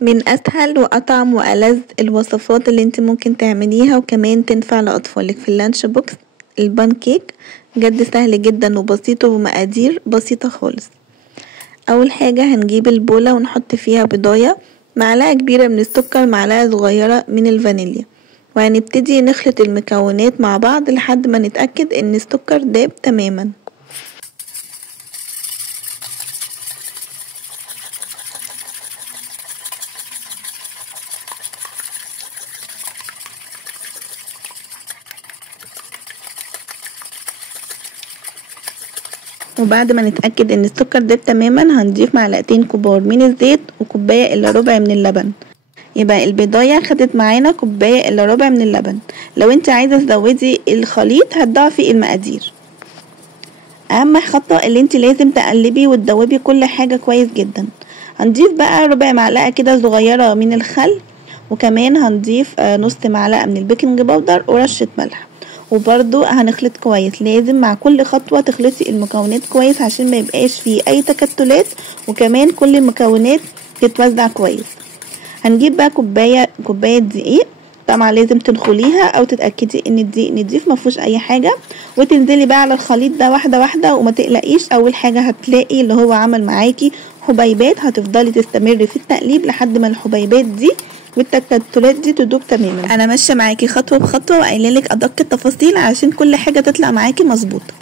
من اسهل واطعم والذ الوصفات اللي انت ممكن تعمليها وكمان تنفع لاطفالك في اللانش بوكس البانكيك. بجد سهل جدا وبسيط وبمقادير بسيطة خالص. اول حاجة هنجيب البولة ونحط فيها بيضاية، معلقة كبيرة من السكر، معلقة صغيرة من الفانيليا، وهنبتدي نخلط المكونات مع بعض لحد ما نتأكد ان السكر داب تماما. وبعد ما نتأكد ان السكر داب تماما هنضيف معلقتين كبار من الزيت وكوباية الا ربع من اللبن. يبقى البيضاية خدت معانا كوباية الا ربع من اللبن. لو انت عايزة تزودي الخليط هتضاعفي المقادير. اهم خطوة اللي انت لازم تقلبي وتدوبي كل حاجة كويس جدا. هنضيف بقى ربع معلقة كده صغيرة من الخل، وكمان هنضيف نص معلقة من البيكنج باودر ورشة ملح، وبرضو هنخلط كويس. لازم مع كل خطوة تخلطي المكونات كويس عشان ما يبقاش فيه اي تكتلات، وكمان كل المكونات تتوزع كويس. هنجيب بقى كوباية دقيق، طبعا لازم تنخليها او تتأكدي ان الدقيق نضيف مفيهوش اي حاجة، وتنزلي بقى على الخليط ده واحدة واحدة وما تقلقيش. اول حاجة هتلاقي اللي هو عمل معاكي حبيبات، هتفضلي تستمري في التقليب لحد ما الحبيبات دي والتكتلات دي تدوب تماما. انا ماشيه معاكي خطوه بخطوه وقايله لك ادق التفاصيل عشان كل حاجه تطلع معاكي مظبوطه.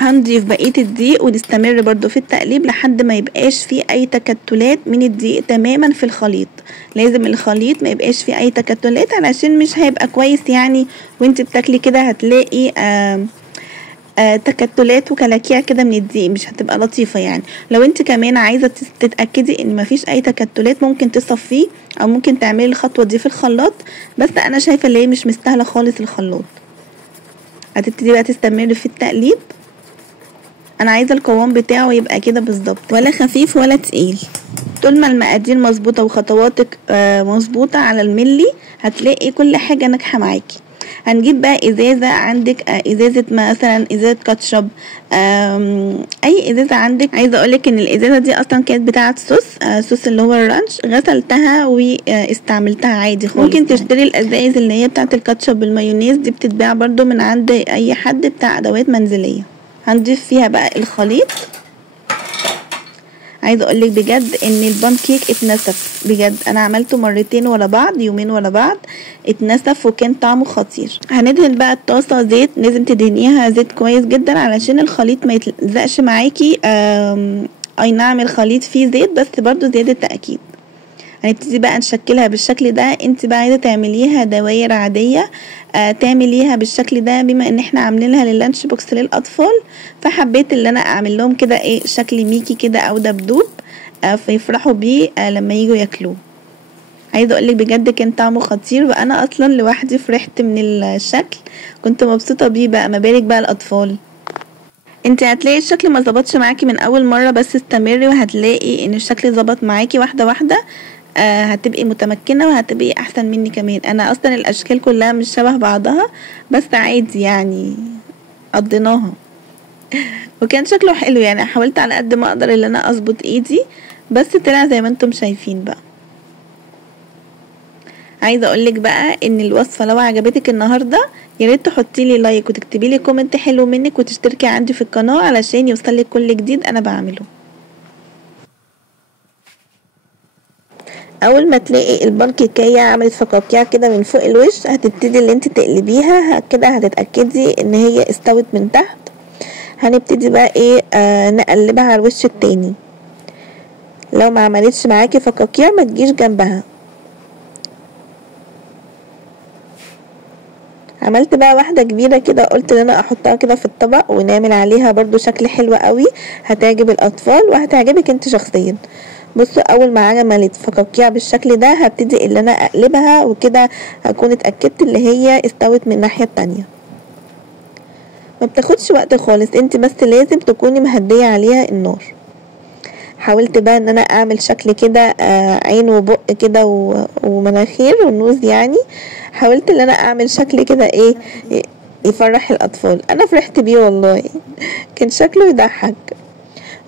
هنضيف بقيه الدقيق ونستمر برضو في التقليب لحد ما يبقاش فيه اي تكتلات من الدقيق تماما في الخليط. لازم الخليط ما يبقاش فيه اي تكتلات علشان مش هيبقى كويس يعني، وانت بتاكلي كده هتلاقي تكتلات وكلاكيع كده من الدقيق، مش هتبقى لطيفة يعني. لو انت كمان عايزة تتأكدي ان مفيش اي تكتلات ممكن تصفيه او ممكن تعملي الخطوة دي في الخلاط، بس انا شايفة اللي هي مش مستاهلة خالص الخلاط. هتبتدي بقى تستمري في التقليب. انا عايزة القوام بتاعه يبقى كده بالظبط، ولا خفيف ولا تقيل. طول ما المقادير مظبوطة وخطواتك مظبوطة على الملي هتلاقي كل حاجة ناجحة معاكي. هنجيب بقى ازازة عندك، ازازة مثلا ازازة كاتشب، اي ازازة عندك. عايزة اقولك ان الازازة دي اصلا كانت بتاعة صوص اللي هو الرانش، غسلتها واستعملتها عادي خالص. ممكن تشتري الازايز اللي هي بتاعة الكاتشب بالمايونيز دي، بتتباع برضو من عند اي حد بتاع ادوات منزلية. هنضيف فيها بقى الخليط. عايزه اقولك بجد ان البانكيك اتنسف، بجد انا عملته مرتين ورا بعض، يومين ورا بعض، اتنسف وكان طعمه خطير. هندهن بقى الطاسه زيت، لازم تدهنيها زيت كويس جدا علشان الخليط ما يتلزقش معاكي. اي نعم الخليط فيه زيت بس برضو زيادة تأكيد. هنبتدي بقى نشكلها بالشكل ده. انت بقى عايزه تعمليها دواير عاديه، تعمليها بالشكل ده، بما ان احنا عاملينها لللانش بوكس للاطفال فحبيت ان انا اعمل لهم كده ايه شكل ميكي كده او دبدوب، فيفرحوا بيه لما يجوا ياكلوه. عايزه اقولك بجد كان طعمه خطير، وانا اصلا لوحدي فرحت من الشكل، كنت مبسوطه بيه بقى، ما بالك بقى الاطفال. انت هتلاقي الشكل ما ظبطش معاكي من اول مره، بس استمري وهتلاقي ان الشكل ظبط معاكي واحده واحده. هتبقي متمكنه وهتبقي احسن مني كمان. انا اصلا الاشكال كلها مش شبه بعضها بس عادي يعني قضيناها وكان شكله حلو يعني. حاولت على قد ما اقدر ان انا اظبط ايدي، بس طلع زي ما انتم شايفين بقى. عايزه اقولك بقى ان الوصفه لو عجبتك النهارده يا ريت تحطي لي لايك وتكتبي لي كومنت حلو منك وتشتركي عندي في القناه علشان يوصلك كل جديد انا بعمله. اول ما تلاقي البانكيكيه عملت فقاقيع كده من فوق الوش هتبتدي اللي انت تقلبيها كده، هتتاكدي ان هي استوت من تحت. هنبتدي بقى ايه نقلبها على الوش التاني. لو ما عملتش معاكي فقاقيع ما تجيش جنبها. عملت بقى واحدة كبيرة كده، قلت ان انا احطها كده في الطبق ونعمل عليها برضو شكل حلو قوي هتعجب الاطفال وهتعجبك انت شخصيا. بصوا اول ما عملت فقاقيع بالشكل ده هبتدي ان انا اقلبها وكده هكون اتأكدت اللي هي استوت من الناحية التانية. ما بتاخدش وقت خالص، انت بس لازم تكوني مهدية عليها النار. حاولت بقى ان انا اعمل شكل كده عين وبق كده ومناخير ونوز يعني. حاولت ان انا اعمل شكل كده ايه يفرح الاطفال. انا فرحت بيه والله كان شكله يضحك.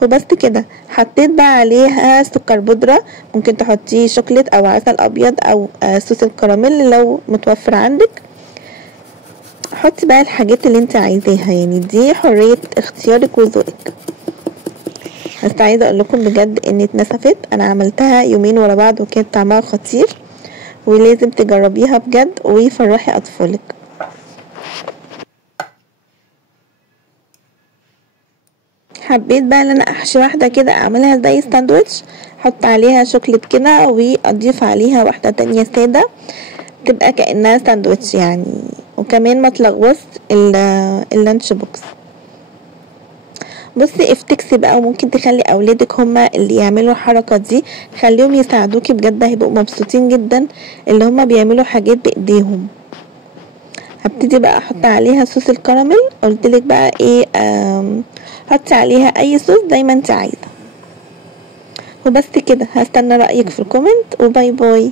وبس كده. حطيت بقى عليها سكر بودرة، ممكن تحطيه شوكليت او عسل ابيض او صوص الكراميل لو متوفر عندك. حطي بقى الحاجات اللي انت عايزاها، يعني دي حرية اختيارك وذوقك. بس عايزة اقول لكم بجد ان اتنسفت، انا عملتها يومين ورا بعض وكانت طعمها خطير، ولازم تجربيها بجد ويفرحي اطفالك. حبيت بقى ان انا احشي واحدة كده اعملها زي ساندوتش، احط عليها شوكليت كده واضيف عليها واحدة تانية سادة، تبقى كأنها ساندوتش يعني، وكمان ما تلغوص اللانش بوكس. بصي افتكسي بقى، وممكن تخلي اولادك هما اللي يعملوا الحركة دي، خليهم يساعدوكي بجد، هيبقوا مبسوطين جدا اللي هما بيعملوا حاجات بايديهم. هبتدي بقى احط عليها صوص الكراميل، قلتلك بقى ايه، حطي عليها اي صوص زي ما انت عايزة. وبس كده، هستنى رأيك في الكومنت، وباي باي.